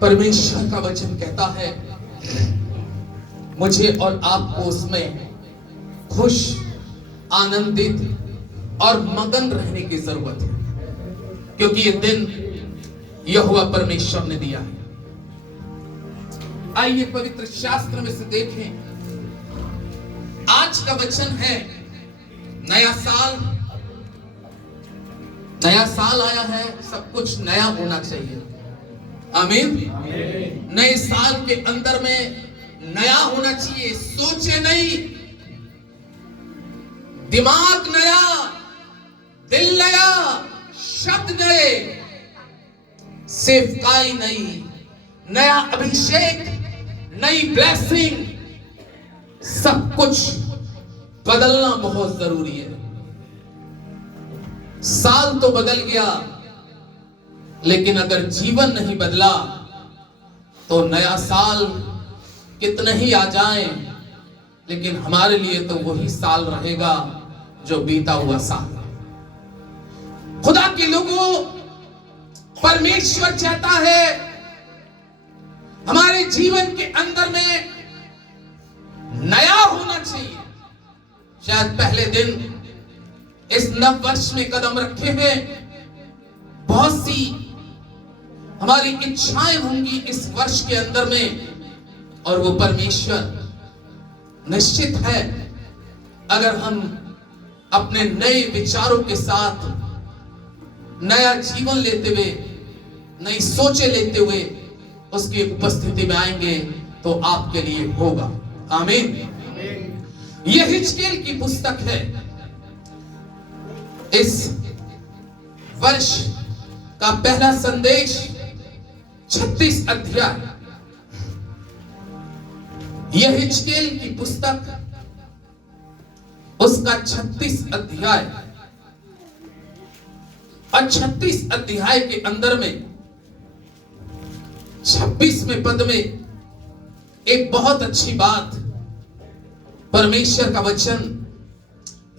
परमेश्वर का वचन कहता है मुझे और आपको उसमें खुश, आनंदित और मगन रहने की जरूरत है, क्योंकि ये दिन यहोवा परमेश्वर ने दिया है। आइए पवित्र शास्त्र में से देखें। आज का वचन है नया साल आया है, सब कुछ नया होना चाहिए। आमीन। नए साल के अंदर में नया होना चाहिए। सोचे नहीं, दिमाग नया, दिल नया, शब्द नए, सेवकाई नई, नया अभिषेक, नई ब्लेसिंग, सब कुछ बदलना बहुत जरूरी है। साल तो बदल गया, लेकिन अगर जीवन नहीं बदला तो नया साल कितने ही आ जाए, लेकिन हमारे लिए तो वही साल रहेगा जो बीता हुआ साल। खुदा के लोगों, परमेश्वर चाहता है हमारे जीवन के अंदर में नया होना चाहिए। शायद पहले दिन इस नव वर्ष में कदम रखे हैं, बहुत सी हमारी इच्छाएं होंगी इस वर्ष के अंदर में, और वो परमेश्वर निश्चित है अगर हम अपने नए विचारों के साथ नया जीवन लेते हुए, नई सोचें लेते हुए उसकी उपस्थिति में आएंगे तो आपके लिए होगा। आमीन। यह हिजकेल की पुस्तक है। इस वर्ष का पहला संदेश 36 अध्याय, यह हिजकेल की पुस्तक उसका 36 अध्याय, और 36 अध्याय के अंदर में 26वें पद में एक बहुत अच्छी बात परमेश्वर का वचन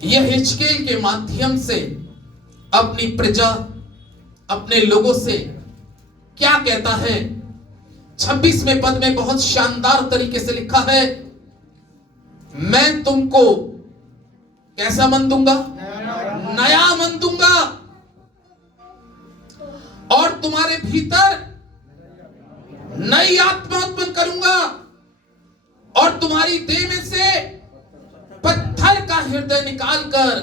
यह हिजकेल के माध्यम से अपनी प्रजा, अपने लोगों से क्या कहता है। 26वें पद में बहुत शानदार तरीके से लिखा है, मैं तुमको कैसा मन दूंगा? नया मन दूंगा, और तुम्हारे भीतर नई आत्मा उत्पन्न करूंगा, और तुम्हारी देह में से पत्थर का हृदय निकालकर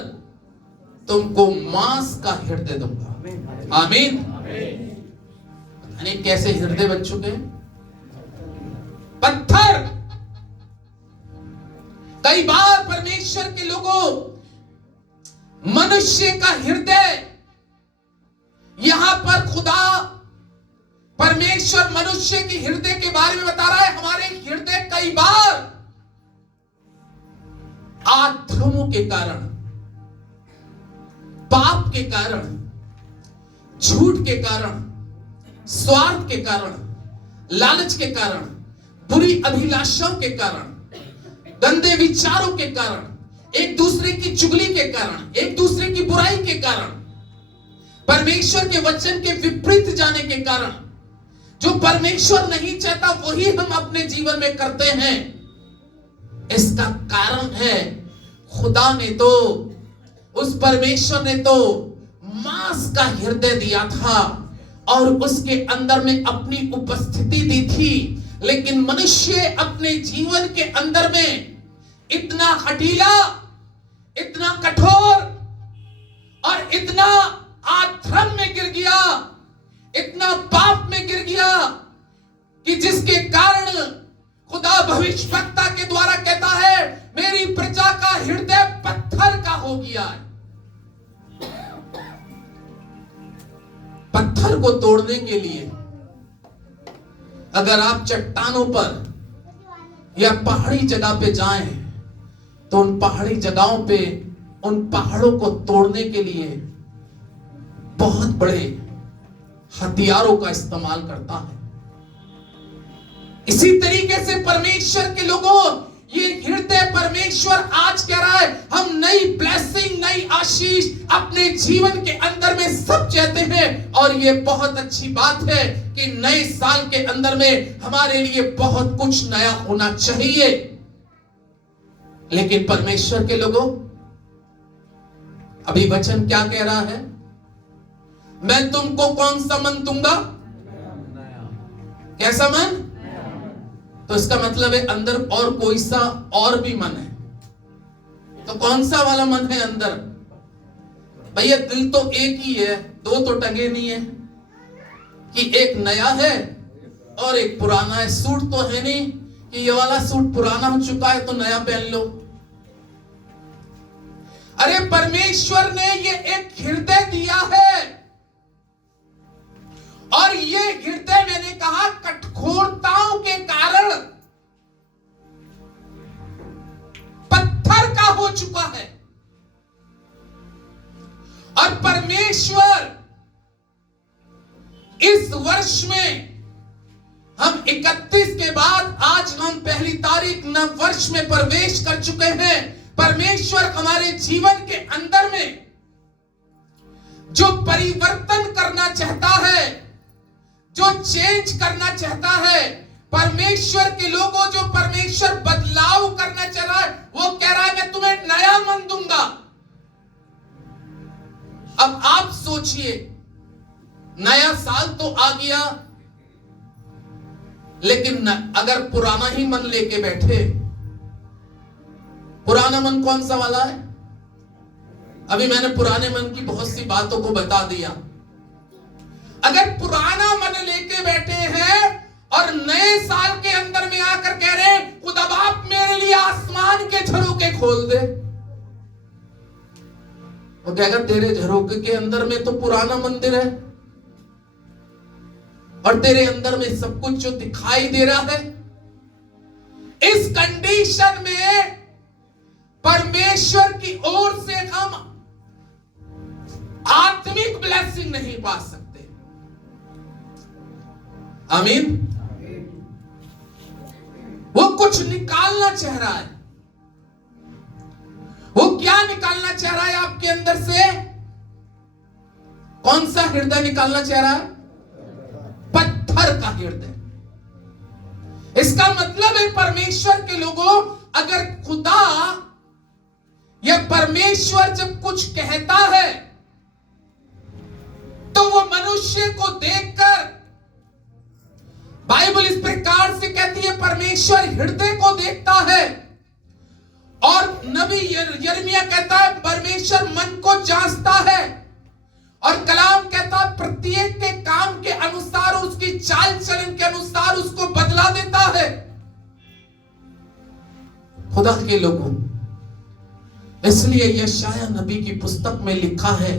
तुमको मांस का हृदय दूंगा। आमीन। यानी कैसे हृदय बन चुके हैं? पत्थर। कई बार परमेश्वर के लोगों, मनुष्य का हृदय, यहां पर खुदा परमेश्वर मनुष्य के हृदय के बारे में बता रहा है। हमारे हृदय कई बार आधर्मों के कारण, पाप के कारण, झूठ के कारण, स्वार्थ के कारण, लालच के कारण, बुरी अभिलाषाओं के कारण, गंदे विचारों के कारण, एक दूसरे की चुगली के कारण, एक दूसरे की बुराई के कारण, परमेश्वर के वचन के विपरीत जाने के कारण, जो परमेश्वर नहीं चाहता वही हम अपने जीवन में करते हैं। इसका कारण है खुदा ने तो, उस परमेश्वर ने तो मांस का हृदय दिया था और उसके अंदर में अपनी उपस्थिति दी थी, लेकिन मनुष्य अपने जीवन के अंदर में इतना हठीला, इतना कठोर और इतना आधर्म में गिर गया, इतना पाप में गिर गया कि जिसके कारण खुदा भविष्यवक्ता के द्वारा कहता है मेरी प्रजा का हृदय पत्थर का हो गया है। पत्थर को तोड़ने के लिए अगर आप चट्टानों पर या पहाड़ी जगह पे जाएं तो उन पहाड़ी जगहों पे उन पहाड़ों को तोड़ने के लिए बहुत बड़े हथियारों का इस्तेमाल करता है। इसी तरीके से परमेश्वर के लोगों, ये हृदय परमेश्वर आज कह रहा है हम नई ब्लेसिंग, नई आशीष अपने जीवन के अंदर में सब चाहते हैं। और ये बहुत अच्छी बात है कि नए साल के अंदर में हमारे लिए बहुत कुछ नया होना चाहिए। लेकिन परमेश्वर के लोगों, अभी वचन क्या कह रहा है? मैं तुमको कौन सा मन दूंगा? कैसा मन? तो इसका मतलब है अंदर और कोई सा और भी मन है। तो कौन सा वाला मन है अंदर? भैया दिल तो एक ही है, दो तो टंगे नहीं है कि एक नया है और एक पुराना है। सूट तो है नहीं कि ये वाला सूट पुराना हो चुका है तो नया पहन लो। अरे परमेश्वर ने ये एक हृदय दिया है, और ये हृदय मैंने कहा कठोरताओं के कारण पत्थर का हो चुका है। और परमेश्वर इस वर्ष में हम 31 के बाद आज हम पहली तारीख नव वर्ष में प्रवेश कर चुके हैं। परमेश्वर हमारे जीवन के अंदर में जो परिवर्तन करना चाहता है, जो चेंज करना चाहता है, परमेश्वर के लोगों, जो परमेश्वर बदलाव करना चाह रहा है, वो कह रहा है मैं तुम्हें नया मन दूंगा। अब आप सोचिए, नया साल तो आ गया, लेकिन अगर पुराना ही मन लेके बैठे, पुराना मन कौन सा वाला है? अभी मैंने पुराने मन की बहुत सी बातों को बता दिया। अगर पुराना मन लेके बैठे हैं और नए साल के अंदर में आकर कह रहे हैं खुदा बाप मेरे लिए आसमान के झरोके खोल दे, वो कहेगा तेरे झरोके के अंदर में तो पुराना मंदिर है और तेरे अंदर में सब कुछ जो दिखाई दे रहा है। इस कंडीशन में परमेश्वर की ओर से हम आत्मिक ब्लेसिंग नहीं पा सकते। आमीन। वो कुछ निकालना चाह रहा है। वो क्या निकालना चाह रहा है आपके अंदर से? कौन सा हृदय निकालना चाह रहा है? पत्थर का हृदय। इसका मतलब है परमेश्वर के लोगों, अगर खुदा या परमेश्वर जब कुछ कहता है तो वो मनुष्य को देखकर, बाइबल इस प्रकार से कहती है परमेश्वर हृदय को देखता है, और नबी यिर्मयाह कहता है परमेश्वर मन को जांचता है, और कलाम कहता है प्रत्येक के काम के अनुसार, उसकी चाल चलन के अनुसार उसको बदला देता है। खुदा के लोगों, इसलिए यशायाह नबी की पुस्तक में लिखा है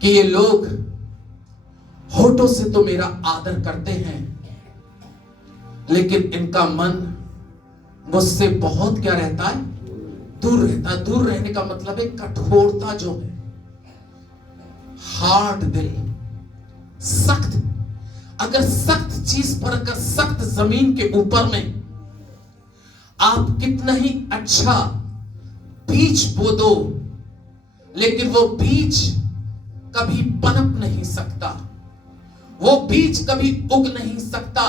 कि ये लोग होठों से तो मेरा आदर करते हैं, लेकिन इनका मन मुझसे बहुत क्या रहता है? दूर रहता है। दूर रहने का मतलब है कठोरता जो है, हार्ड दिल, सख्त। अगर सख्त चीज पर, अगर सख्त जमीन के ऊपर में आप कितना ही अच्छा बीज बो दो, लेकिन वो बीज कभी पनप नहीं सकता, वो बीज कभी उग नहीं सकता,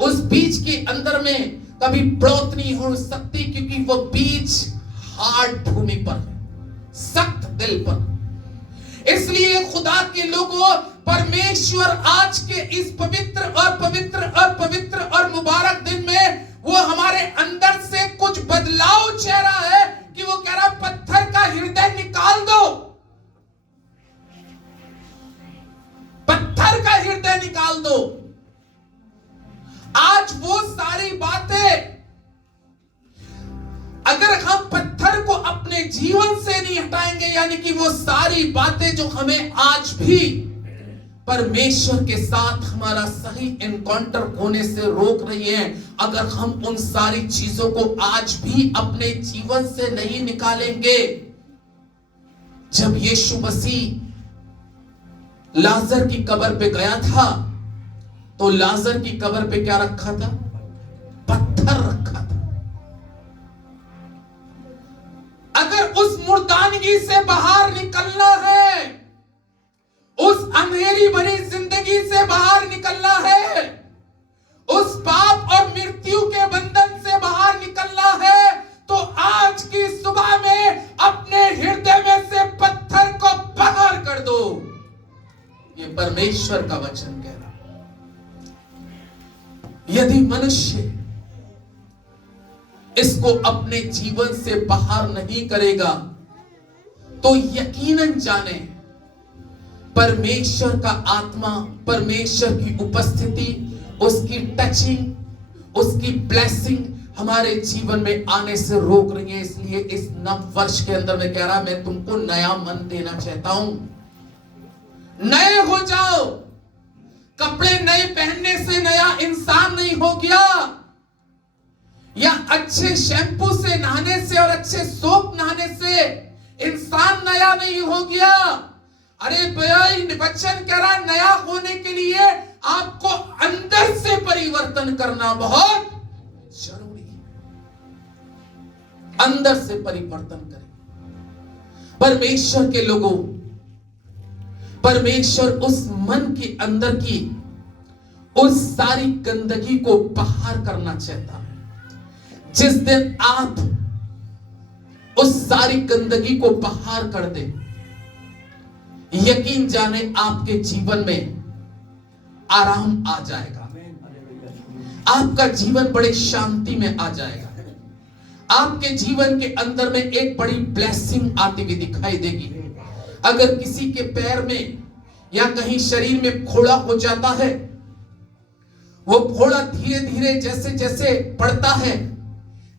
उस बीज के अंदर में कभी बढ़ोतरी नहीं हो सकती, क्योंकि वो बीज हार्ड भूमि पर है, सख्त दिल पर। इसलिए खुदा के लोगों, परमेश्वर आज के इस पवित्र और पवित्र और पवित्र और मुबारक दिन में वो हमारे अंदर से कुछ बदलाव चाह रहा है कि वो कह रहा पत्थर का हृदय निकाल दो, पत्थर का हृदय निकाल दो। आज वो सारी बातें, अगर हम पत्थर को अपने जीवन से नहीं हटाएंगे, यानी कि वो सारी बातें जो हमें आज भी परमेश्वर के साथ हमारा सही एनकाउंटर होने से रोक रही है, अगर हम उन सारी चीजों को आज भी अपने जीवन से नहीं निकालेंगे। जब यीशु मसीह लाजर की कब्र पे गया था, तो लाजर की कब्र पे क्या रखा था? पत्थर रखा था। से बाहर निकलना है, उस अंधेरी भरी जिंदगी से बाहर निकलना है, उस पाप और मृत्यु के बंधन से बाहर निकलना है, तो आज की सुबह में अपने हृदय में से पत्थर को बाहर कर दो। ये परमेश्वर का वचन कह रहा है। यदि मनुष्य इसको अपने जीवन से बाहर नहीं करेगा तो यकीनन जाने परमेश्वर का आत्मा, परमेश्वर की उपस्थिति, उसकी टचिंग, उसकी ब्लेसिंग हमारे जीवन में आने से रोक रही है। इसलिए इस नव वर्ष के अंदर मैं कह रहा, मैं तुमको नया मन देना चाहता हूं। नए हो जाओ। कपड़े नए पहनने से नया इंसान नहीं हो गया, या अच्छे शैम्पू से नहाने से और अच्छे सोप नहाने से इंसान नया नहीं हो गया। अरे वचन कह रहा, नया होने के लिए आपको अंदर से परिवर्तन करना बहुत जरूरी है। अंदर से परिवर्तन करें। परमेश्वर के लोगों, परमेश्वर उस मन के अंदर की उस सारी गंदगी को बाहर करना चाहता है। जिस दिन आप उस सारी गंदगी को बाहर कर दे, यकीन जाने आपके जीवन में आराम आ जाएगा। आपका जीवन बड़े शांति में आ जाएगा। आपके जीवन के अंदर में एक बड़ी ब्लेसिंग आती हुई दिखाई देगी। अगर किसी के पैर में या कहीं शरीर में फोड़ा हो जाता है, वो फोड़ा धीरे धीरे जैसे जैसे पड़ता है,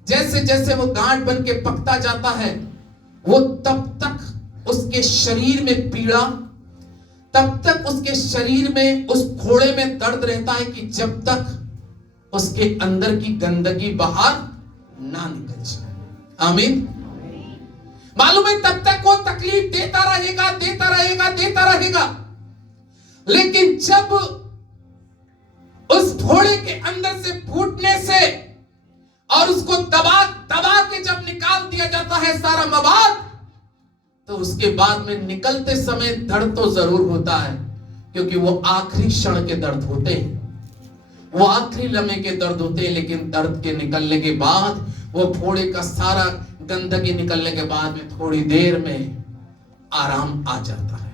जैसे जैसे वो गांठ बन के पकता जाता है, वो तब तक उसके शरीर में पीड़ा, तब तक उसके शरीर में, उस फोड़े में दर्द रहता है कि जब तक उसके अंदर की गंदगी बाहर ना निकल जाए। आमीन। मालूम है, तब तक वो तकलीफ देता रहेगा, देता रहेगा, देता रहेगा। लेकिन जब उस फोड़े के अंदर से फूटने से और उसको दबा दबा के जब निकाल दिया जाता है सारा मवाद, तो उसके बाद में निकलते समय दर्द तो जरूर होता है, क्योंकि वो आखिरी क्षण के दर्द होते हैं, वो आखिरी लम्हे के दर्द होते हैं। लेकिन दर्द के निकलने के बाद, वो फोड़े का सारा गंदगी निकलने के बाद में थोड़ी देर में आराम आ जाता है।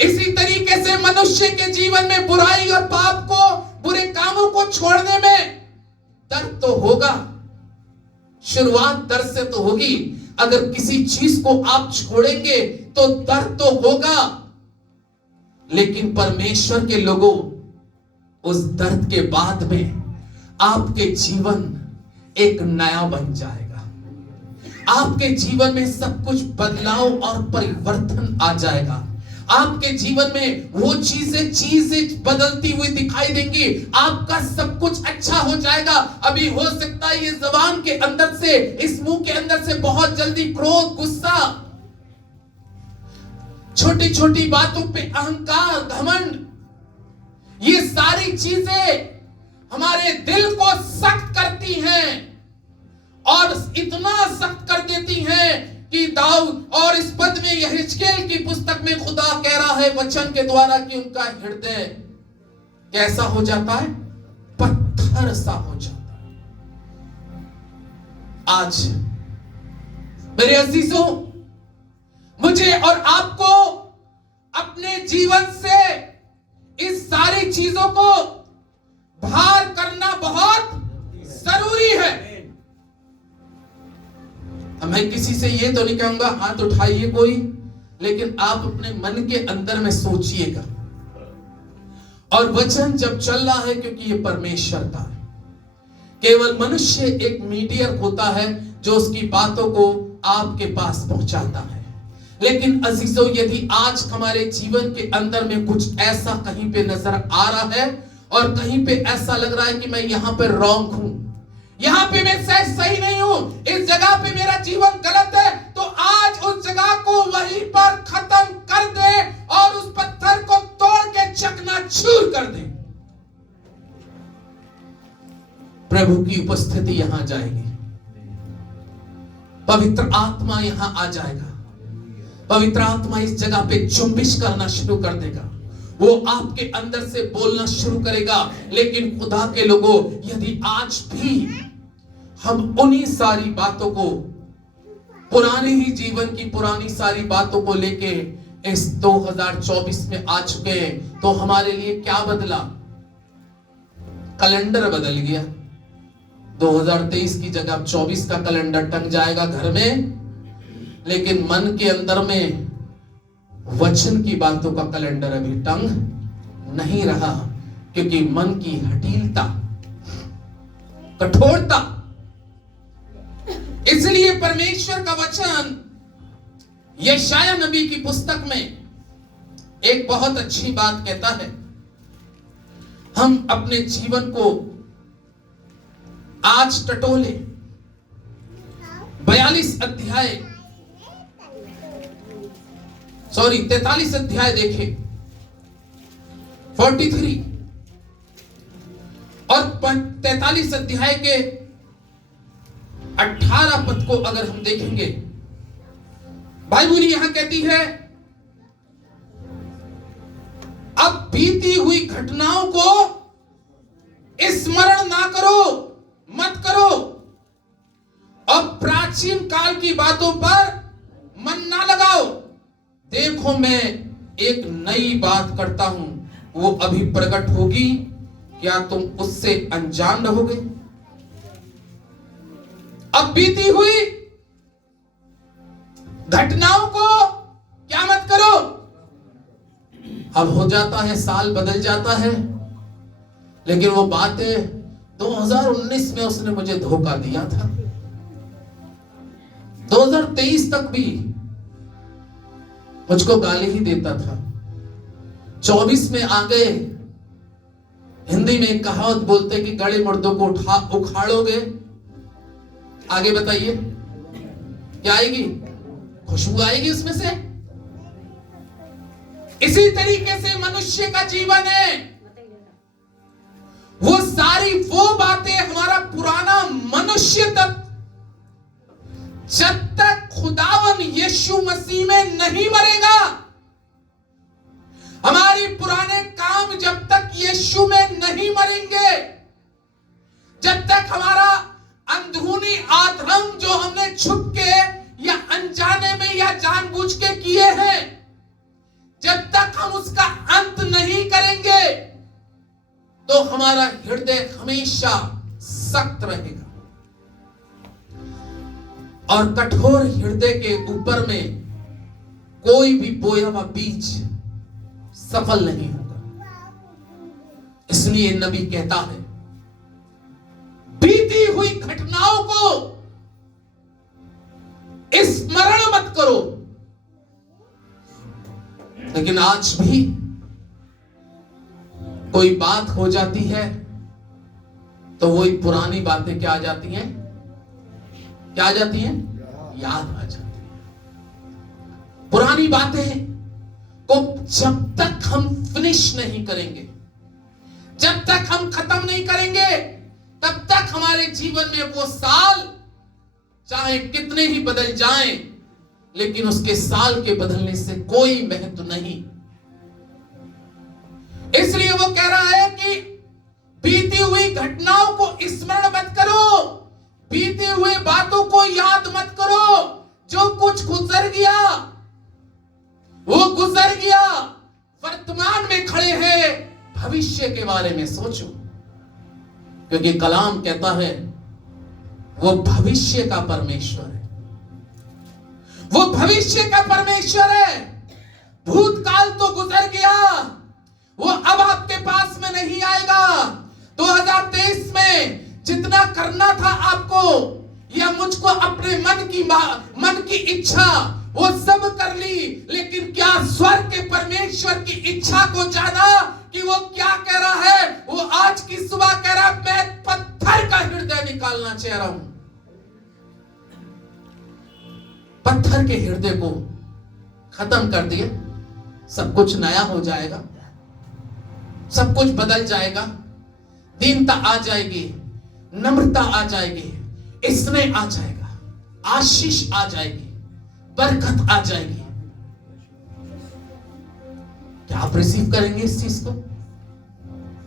इसी तरीके से मनुष्य के जीवन में बुराई और पाप को, बुरे कामों को छोड़ने में दर्द तो होगा। शुरुआत दर्द से तो होगी। अगर किसी चीज को आप छोड़ेंगे तो दर्द तो होगा, लेकिन परमेश्वर के लोगों, उस दर्द के बाद में आपके जीवन एक नया बन जाएगा। आपके जीवन में सब कुछ बदलाव और परिवर्तन आ जाएगा। आपके जीवन में वो चीजें बदलती हुई दिखाई देंगी। आपका सब कुछ अच्छा हो जाएगा। अभी हो सकता है ये ज़बान के अंदर से, इस मुंह के अंदर से बहुत जल्दी क्रोध, गुस्सा, छोटी छोटी बातों पे अहंकार, घमंड, ये सारी चीजें हमारे दिल को सख्त करती हैं और इतना सख्त कर देती हैं कि दाऊद और इस पद में, यह हिजकेल की पुस्तक में खुदा कह रहा है वचन के द्वारा कि उनका हृदय कैसा हो जाता है? पत्थर सा हो जाता है। आज मेरे अजीजों, मुझे और आपको अपने जीवन से इस सारी चीजों को बाहर करना बहुत जरूरी है। मैं किसी से ये तो नहीं कहूंगा हाथ उठाइए कोई, लेकिन आप अपने मन के अंदर में सोचिएगा। और वचन जब चल रहा है, क्योंकि ये परमेश्वर का है, केवल मनुष्य एक मीडियर होता है जो उसकी बातों को आपके पास पहुंचाता है। लेकिन अजीजों, यदि आज हमारे जीवन के अंदर में कुछ ऐसा कहीं पे नजर आ रहा है और कहीं पे ऐसा लग रहा है कि मैं यहाँ पे रॉन्ग हूं, यहाँ पे मैं सही नहीं हूं, इस जगह पे मेरा जीवन गलत है, तो आज उस जगह को वहीं पर खत्म कर दे और उस पत्थर को तोड़ के चकनाचूर कर दे। प्रभु की उपस्थिति यहां जाएगी, पवित्र आत्मा यहां आ जाएगा। पवित्र आत्मा इस जगह पे जुम्बिश करना शुरू कर देगा। वो आपके अंदर से बोलना शुरू करेगा। लेकिन खुदा के लोगों, यदि आज भी हम उन्हीं सारी बातों को, पुराने ही जीवन की पुरानी सारी बातों को लेके इस 2024 में आ चुके हैं, तो हमारे लिए क्या बदला? कैलेंडर बदल गया। 2023 की जगह अब 24 का कैलेंडर टंग जाएगा घर में, लेकिन मन के अंदर में वचन की बातों का कैलेंडर अभी टंग नहीं रहा, क्योंकि मन की हठीलता, कठोरता। इसलिए परमेश्वर का वचन यशायाह नबी की पुस्तक में एक बहुत अच्छी बात कहता है। हम अपने जीवन को आज टटोले 43 अध्याय देखें, 43 और 43 अध्याय के 18 पद को अगर हम देखेंगे, बाइबल यहां कहती है, अब बीती हुई घटनाओं को स्मरण ना करो, मत करो, और प्राचीन काल की बातों पर मन ना लगाओ। देखो मैं एक नई बात करता हूं, वो अभी प्रकट होगी, क्या तुम उससे अनजान रहोगे? अब बीती हुई घटनाओं को क्या मत करो। अब हो जाता है, साल बदल जाता है, लेकिन वो बातें 2019 में उसने मुझे धोखा दिया था। 2023 तक भी मुझको गाली ही देता था। 24 में आ गए, हिंदी में एक कहावत बोलते कि गड़े मुर्दों को उखाड़ोगे, आगे बताइए क्या आएगी? खुशबू आएगी उसमें से। इसी तरीके से मनुष्य का जीवन है। वो सारी वो बातें, हमारा पुराना मनुष्य तक जब तक खुदावन यीशु मसीह में नहीं मरेगा, हमारी पुराने काम जब तक यीशु में नहीं मरेंगे, जब तक हमारा अंदरूनी आधर्म जो हमने छुप के या अनजाने में या जानबूझ के किए हैं, जब तक हम उसका अंत नहीं करेंगे, तो हमारा हृदय हमेशा सख्त रहेगा। और कठोर हृदय के ऊपर में कोई भी बोया हुआ बीज सफल नहीं होगा। इसलिए नबी कहता है, बीती हुई घटनाओं को स्मरण मत करो। लेकिन आज भी कोई बात हो जाती है तो वही पुरानी बातें क्या आ जाती हैं? क्या आ जाती हैं? याद आ जाती हैं। पुरानी बातें को जब तक हम फिनिश नहीं करेंगे, जब तक हम खत्म नहीं करेंगे, तब तक हमारे जीवन में वो साल चाहे कितने ही बदल जाएं, लेकिन उसके साल के बदलने से कोई महत्व नहीं। इसलिए वो कह रहा है कि बीती हुई घटनाओं को स्मरण मत करो, बीती हुई बातों को याद मत करो। जो कुछ गुजर गया वो गुजर गया। वर्तमान में खड़े हैं, भविष्य के बारे में सोचो, क्योंकि कलाम कहता है वो भविष्य का परमेश्वर है, वो भविष्य का परमेश्वर है। भूतकाल तो गुजर गया, वो अब आपके पास में नहीं आएगा। 2023 में जितना करना था आपको या मुझको अपने मन की इच्छा वो सब कर ली, लेकिन क्या स्वर्ग के परमेश्वर की इच्छा को जाना कि वो क्या कह रहा है? वो आज की सुबह कह रहा है, मैं पत्थर का हृदय निकालना चाह रहा हूं। पत्थर के हृदय को खत्म कर दिए, सब कुछ नया हो जाएगा, सब कुछ बदल जाएगा। दीनता आ जाएगी, नम्रता आ जाएगी, स्नेह आ जाएगा, आशीष आ जाएगी, बरकत आ जाएगी। क्या आप रिसीव करेंगे इस चीज को?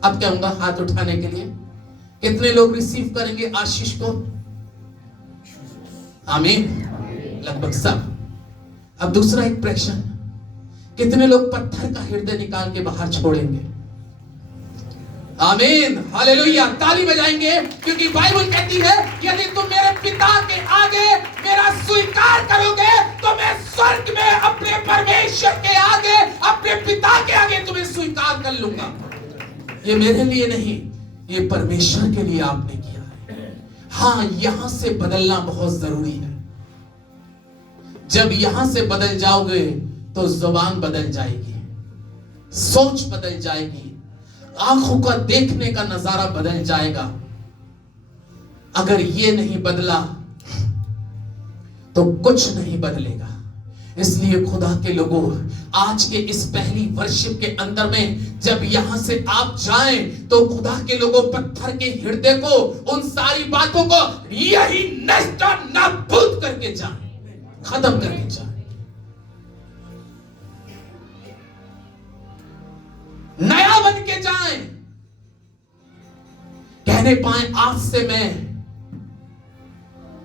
अब कहूंगा हाथ उठाने के लिए, कितने लोग रिसीव करेंगे आशीष को? आमीन, लगभग सब। अब दूसरा एक प्रश्न, कितने लोग पत्थर का हृदय निकाल के बाहर छोड़ेंगे? आमीन, हालेलुया, ताली बजाएंगे, क्योंकि बाइबल कहती है यदि तुम मेरे पिता के आगे मेरा स्वीकार करोगे तो मैं स्वर्ग में अपने परमेश्वर के आगे, अपने पिता के आगे तुम्हें स्वीकार कर लूंगा। ये मेरे लिए नहीं, ये परमेश्वर के लिए आपने किया है। हाँ, यहां से बदलना बहुत जरूरी है। जब यहां से बदल जाओगे तो जुबान बदल जाएगी, सोच बदल जाएगी, आंखों का देखने का नजारा बदल जाएगा। अगर ये नहीं बदला तो कुछ नहीं बदलेगा। इसलिए खुदा के लोगों, आज के इस पहली वर्शिप के अंदर में जब यहां से आप जाएं तो खुदा के लोगों, पत्थर के हृदय को, उन सारी बातों को यही नष्ट और नाबूद करके जाएं, खत्म करके जाएं, नया बन के जाएं, कहने पाए आज से मैं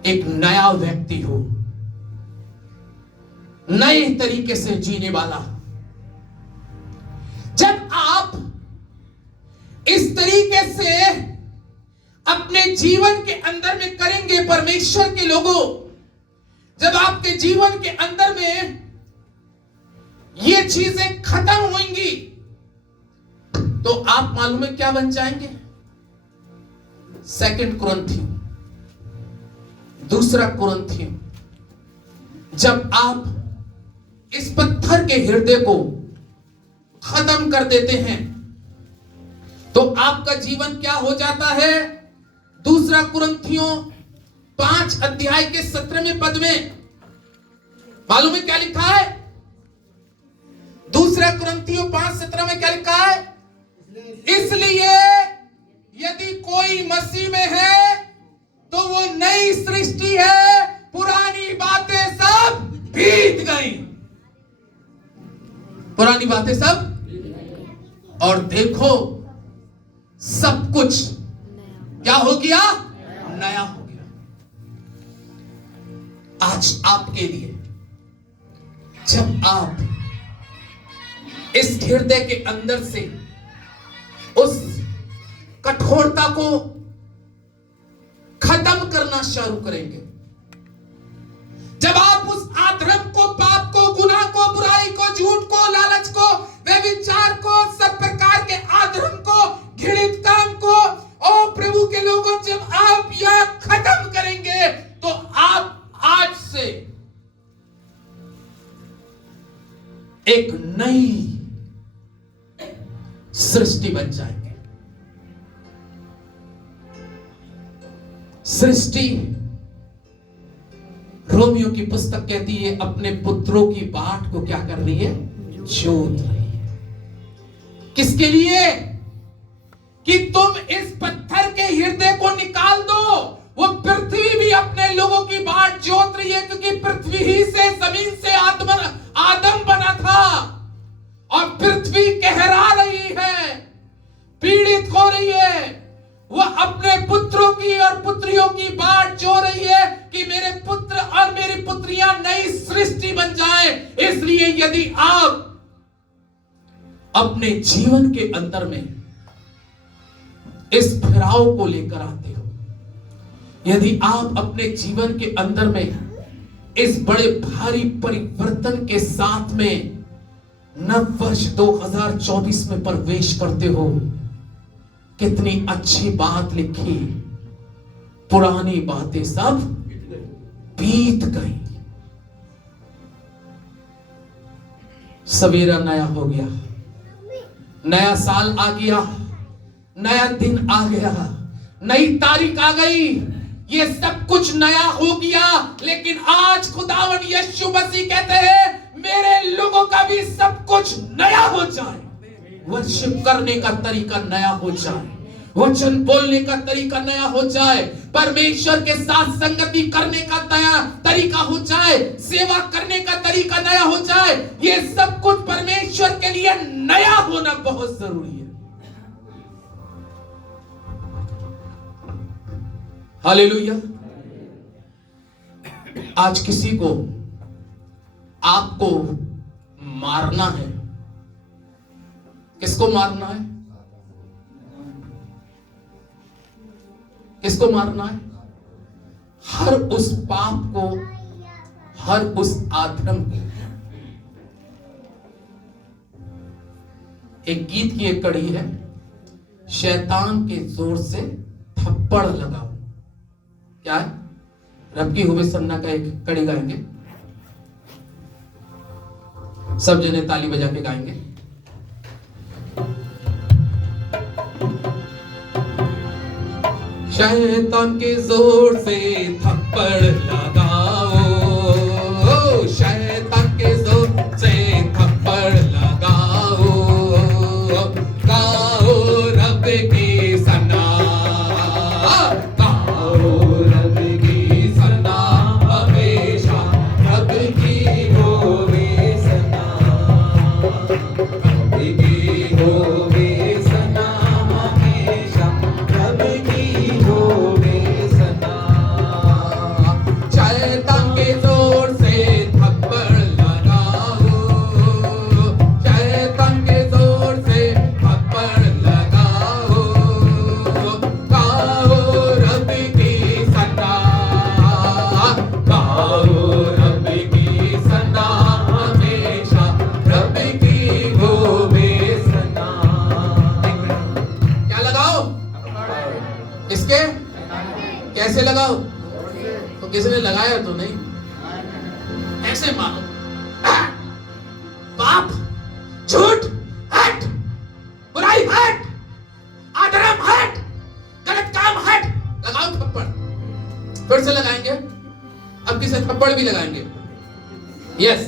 एक नया व्यक्ति हूं, नए तरीके से जीने वाला। जब आप इस तरीके से अपने जीवन के अंदर में करेंगे परमेश्वर के लोगों, जब आपके जीवन के अंदर में ये चीजें खत्म होंगी तो आप मालूम है क्या बन जाएंगे? 2 कुरिन्थियों, 2 कुरिन्थियों, जब आप इस पत्थर के हृदय को खत्म कर देते हैं तो आपका जीवन क्या हो जाता है? 2 कुरिन्थियों 5 अध्याय के 17वें पद में मालूम है क्या लिखा है? 2 कुरिन्थियों 5:17 में क्या लिखा है? इसलिए यदि कोई मसीह में है तो वो नई सृष्टि है, पुरानी बातें सब बीत गई, पुरानी बातें सब, और देखो सब कुछ क्या हो गया? नया हो गया। आज आपके लिए जब आप इस हृदय के अंदर से उस कठोरता को खत्म करना शुरू करेंगे, जब आप उस अधर्म को, पाप को, गुनाह को, बुराई को, झूठ को, लालच को, व्यभिचार को, सब प्रकार के अधर्म को, घृणित काम को, ओ प्रभु के लोगों, जब आप यह खत्म करेंगे तो आप आज से एक नई सृष्टि बन जाएंगे। सृष्टि, रोमियो की पुस्तक कहती है, अपने पुत्रों की बाट को क्या कर रही है? जोत रही है। किसके लिए? कि तुम इस पत्थर के हृदय को निकाल दो। वो पृथ्वी भी अपने लोगों की बाट जोत रही है, क्योंकि पृथ्वी ही से, जमीन से आदम बना था, और पृथ्वी कहरा रही है, पीड़ित हो रही है। वह अपने पुत्रों की और पुत्रियों की बाट जो रही है कि मेरे पुत्र और मेरी पुत्रियां नई सृष्टि बन जाएं। इसलिए यदि आप अपने जीवन के अंदर में इस फिराव को लेकर आते हो, यदि आप अपने जीवन के अंदर में इस बड़े भारी परिवर्तन के साथ में नव वर्ष 2024 में प्रवेश करते हो, कितनी अच्छी बात लिखी, पुरानी बातें सब बीत गई, सवेरा नया हो गया, नया साल आ गया, नया दिन आ गया, नई तारीख आ गई, ये सब कुछ नया हो गया। लेकिन आज खुदावन यीशु मसीह कहते हैं, मेरे लोगों का भी सब कुछ नया हो जाए, वर्शिप करने का तरीका नया हो जाए, वचन बोलने का तरीका नया हो जाए, परमेश्वर के साथ संगति करने का नया तरीका हो जाए, सेवा करने का तरीका नया हो जाए। ये सब कुछ परमेश्वर के लिए नया होना बहुत जरूरी है। हालेलुया। आज किसी को आपको मारना है। किसको मारना है? किसको मारना है? हर उस पाप को, हर उस आधर्म को। एक गीत की एक कड़ी है, शैतान के जोर से थप्पड़ लगाओ। क्या है? रब की हुए सन्ना का एक कड़ी गाएंगे, सब जने ताली बजा के गाएंगे। शैतान के जोर से थप्पड़ लगाओ, शैतान के जोर से थप्पड़ लगाओ, गाओ रब की सना, गाओ रब की सना, हमेशा रब की होवे सना, रब की होवे सना, हमेशा रब की होवे सना। शैतान के जोर से थप्पड़ लगाओ, शैतान के जोर से थप्पड़ लगाओ, गाओ रब की सना, गाओ रब की सना, हमेशा रब की होवे सना। क्या लगाओ? किसके? कैसे लगाओ? तो किसने लगाया तो नहीं, ऐसे मानो। पाप, झूठ हट, बुराई हट, अधर्म हट, गलत काम हट, लगाओ थप्पड़। फिर से लगाएंगे, अब किसे थप्पड़ भी लगाएंगे। यस,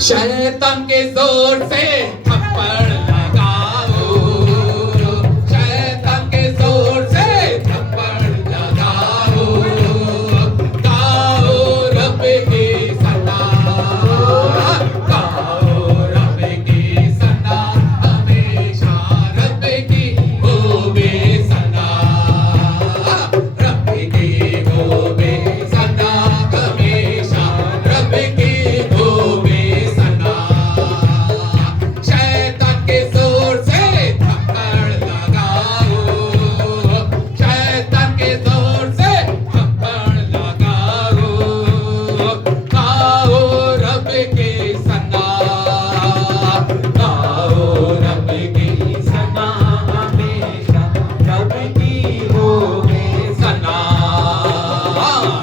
शैतान के जोर से थप्पड़ लगाओ, शैतान के जोर से थप्पड़ लगाओ, गाओ रब की सना, गाओ रब की सना, हमेशा रब की होवे सना, रब की होवे सना, हमेशा रब की होवे सना। शैतान के जोर से थप्पड़ लगाओ, शैतान के जोर से थप्पड़ लगाओ, गाओ रब की सना, गाओ रब की सना, हमेशा रब की होवे सना,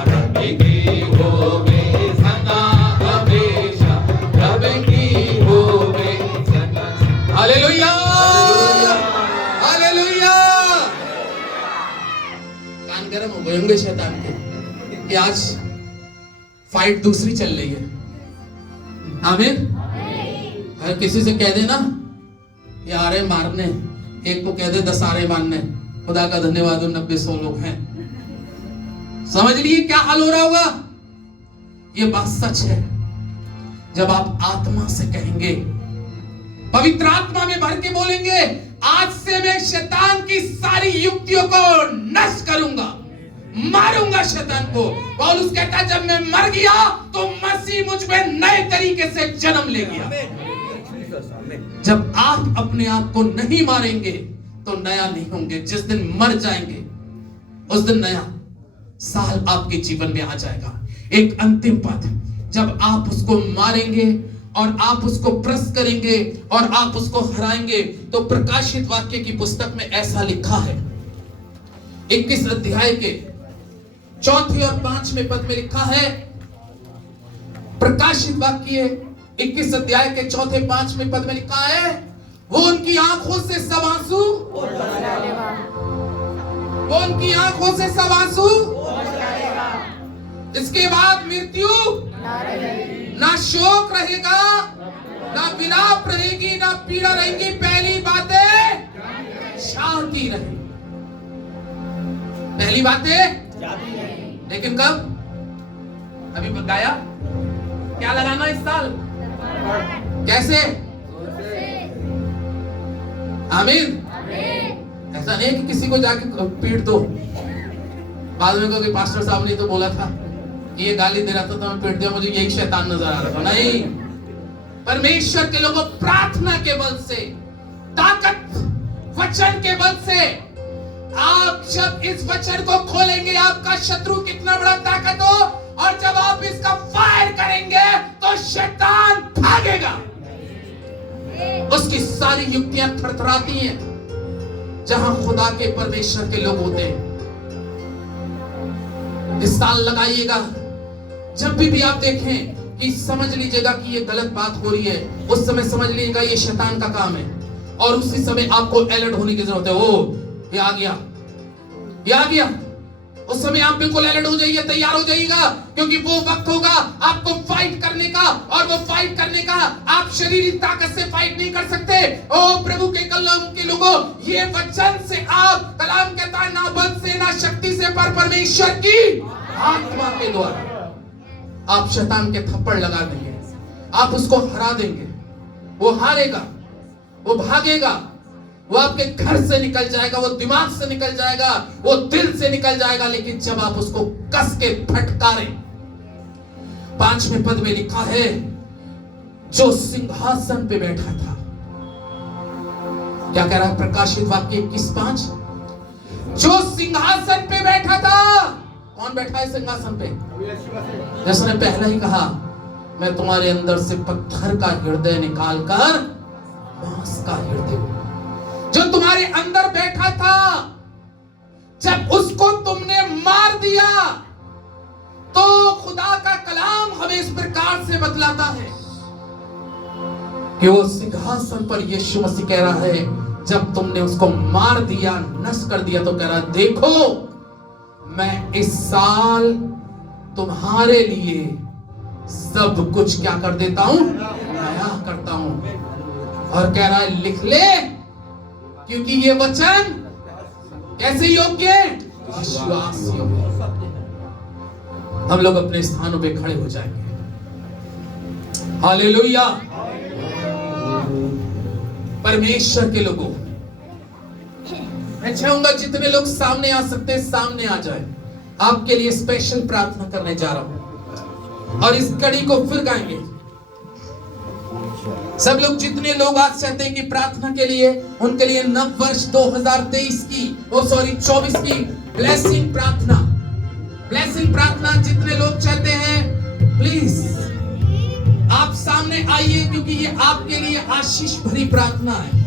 रब की होवे सना, हमेशा रब की होवे सना। Hallelujah, hallelujah. कान गर्म हो गए होंगे शैतान के कि आज फाइट दूसरी चल रही है। आमीन। अगर किसी से कह देना ये आ रहे मारने, एक को कह दे 10 आ रहे मारने, खुदा का धन्यवाद 90-100 लोग हैं। समझ लिए क्या हाल हो रहा होगा? ये बात सच है। जब आप आत्मा से कहेंगे, पवित्र आत्मा में भर के बोलेंगे, आज से मैं शैतान की सारी युक्तियों को नष्ट करूंगा, मारूंगा शैतान को। पौलुस कहता है जब मैं मर गया तो मसीह मुझ में नए तरीके से जन्म ले गया। जब आप अपने आप को नहीं मारेंगे तो नया नहीं होंगे। जिस दिन मर जाएंगे उस दिन नया साल आपके जीवन में आ जाएगा। एक अंतिम पद, जब आप उसको मारेंगे और आप उसको प्रस्त करेंगे और आप उसको हराएंगे, तो प्रकाशित वाक्य की पुस्तक में ऐसा लिखा है, 21 अध्याय के 4 और 5वें पद में लिखा है, प्रकाशित वाक्य 21 अध्याय के 4-5वें पद में लिखा है, वो उनकी आंखों से सब आंसू, वो उनकी आंखों से सब आंसू, इसके बाद मृत्यु ना शोक रहेगा, ना विलाप रहेगी, ना पीड़ा रहेगी, पहली बातें छा पहली बातें लेकिन कब? अभी गाया क्या लगाना इस साल? कैसे? आमीन। ऐसा नहीं कि किसी को जाके पीट दो, बाद में कहो कि पास्टर साहब ने तो बोला था, ये गाली दे रहा था तो मैं पीट दिया, मुझे यही शैतान नजर आ रहा था। नहीं, परमेश्वर के लोगों प्रार्थना के बल से, ताकत वचन के बल से, आप जब इस वचन को खोलेंगे, आपका शत्रु कितना बड़ा ताकत हो, और जब आप इसका फायर करेंगे तो शैतान भागेगा। उसकी सारी युक्तियां थरथराती हैं जहां खुदा के परमेश्वर के लोग होते हैं। इस साल लगाइएगा, जब भी आप देखें कि समझ लीजिएगा कि ये गलत बात हो रही है, उस समय समझ लीजिएगा ये शैतान का काम है, और उसी समय आपको अलर्ट होने की जरूरत है। ओ ये आ गया, ये आ गया। उस समय आप बिल्कुल अलर्ट हो जाइए, तैयार हो जाइएगा, क्योंकि वो वक्त होगा आपको फाइट करने का, और वो फाइट करने का आप शरीरी ताकत से फाइट नहीं कर सकते। ओ प्रभु के कलाम के लोगों, ये वचन से आप, कलाम कहता है ना बल से ना शक्ति से, पर परमेश्वर की आत्मा के द्वारा आप शैतान के थप्पड़ लगा देंगे, आप उसको हरा देंगे, वो हारेगा, वो भागेगा, वो आपके घर से निकल जाएगा, वो दिमाग से निकल जाएगा, वो दिल से निकल जाएगा। लेकिन जब आप उसको कस के फटकारें, 5वें पद में लिखा है, जो सिंहासन पे बैठा था, क्या कह रहा है प्रकाशित वाक्य 21:5? जो सिंहासन पे बैठा था। कौन बैठा है सिंहासन पे? जिसने पहले ही कहा, मैं तुम्हारे अंदर से पत्थर का हृदय निकालकर मांस का हृदय, जो तुम्हारे अंदर बैठा था, जब उसको तुमने मार दिया, तो खुदा का कलाम हमें इस प्रकार से बतलाता है कि वो सिंहासन पर यीशु मसीह कह रहा है, जब तुमने उसको मार दिया, नष्ट कर दिया, तो कह रहा है, देखो मैं इस साल तुम्हारे लिए सब कुछ क्या कर देता हूं? नया करता हूं। और कह रहा है, लिख ले, क्योंकि ये वचन कैसे योग्य? विश्वास योग्य। हम लोग अपने स्थानों पे खड़े हो जाएंगे। हालेलुया। परमेश्वर के लोगों, मैं चाहूंगा जितने लोग सामने आ सकते हैं सामने आ जाए। आपके लिए स्पेशल प्रार्थना करने जा रहा हूं, और इस कड़ी को फिर गाएंगे। सब लोग जितने लोग आज चाहते हैं कि प्रार्थना के लिए, उनके लिए नव वर्ष 2023 की 24 की ब्लेसिंग प्रार्थना, ब्लेसिंग प्रार्थना जितने लोग चाहते हैं, प्लीज आप सामने आइए, क्योंकि ये आपके लिए आशीष भरी प्रार्थना है।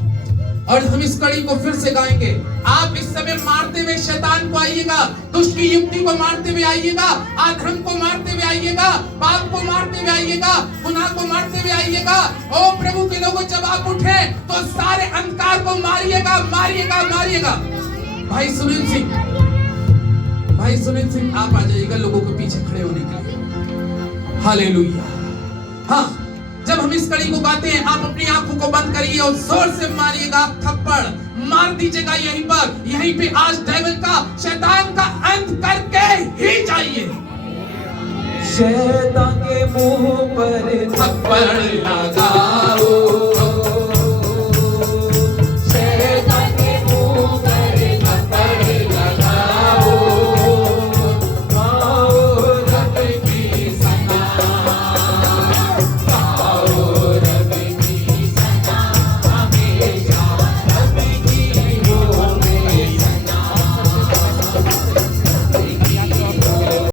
और हम इस कड़ी को फिर से गाएंगे। आप इस समय मारते हुए शैतान को आइएगा, दुष्ट की युक्ति को मारते हुए आइएगा, अधर्म को मारते हुए आइएगा, पाप को मारते हुए आइएगा, गुनाह को मारते हुए आइएगा। ओ प्रभु के लोगों, जब आप उठे तो सारे अंधकार को मारिएगा, मारिएगा, मारिएगा। भाई सुनील सिंह आप आ जाइएगा लोगों के पीछे खड़े होने के लिए। हालेलुया। हाँ, जब हम इस कड़ी को गाते हैं, आप अपनी आंखों को बंद करिए और जोर से मारिएगा, थप्पड़ मार दीजिएगा यहीं पर, यहीं पे आज डेविल का, शैतान का अंत करके ही जाइए। शैतान के मुंह पर थप्पड़ लगाओ,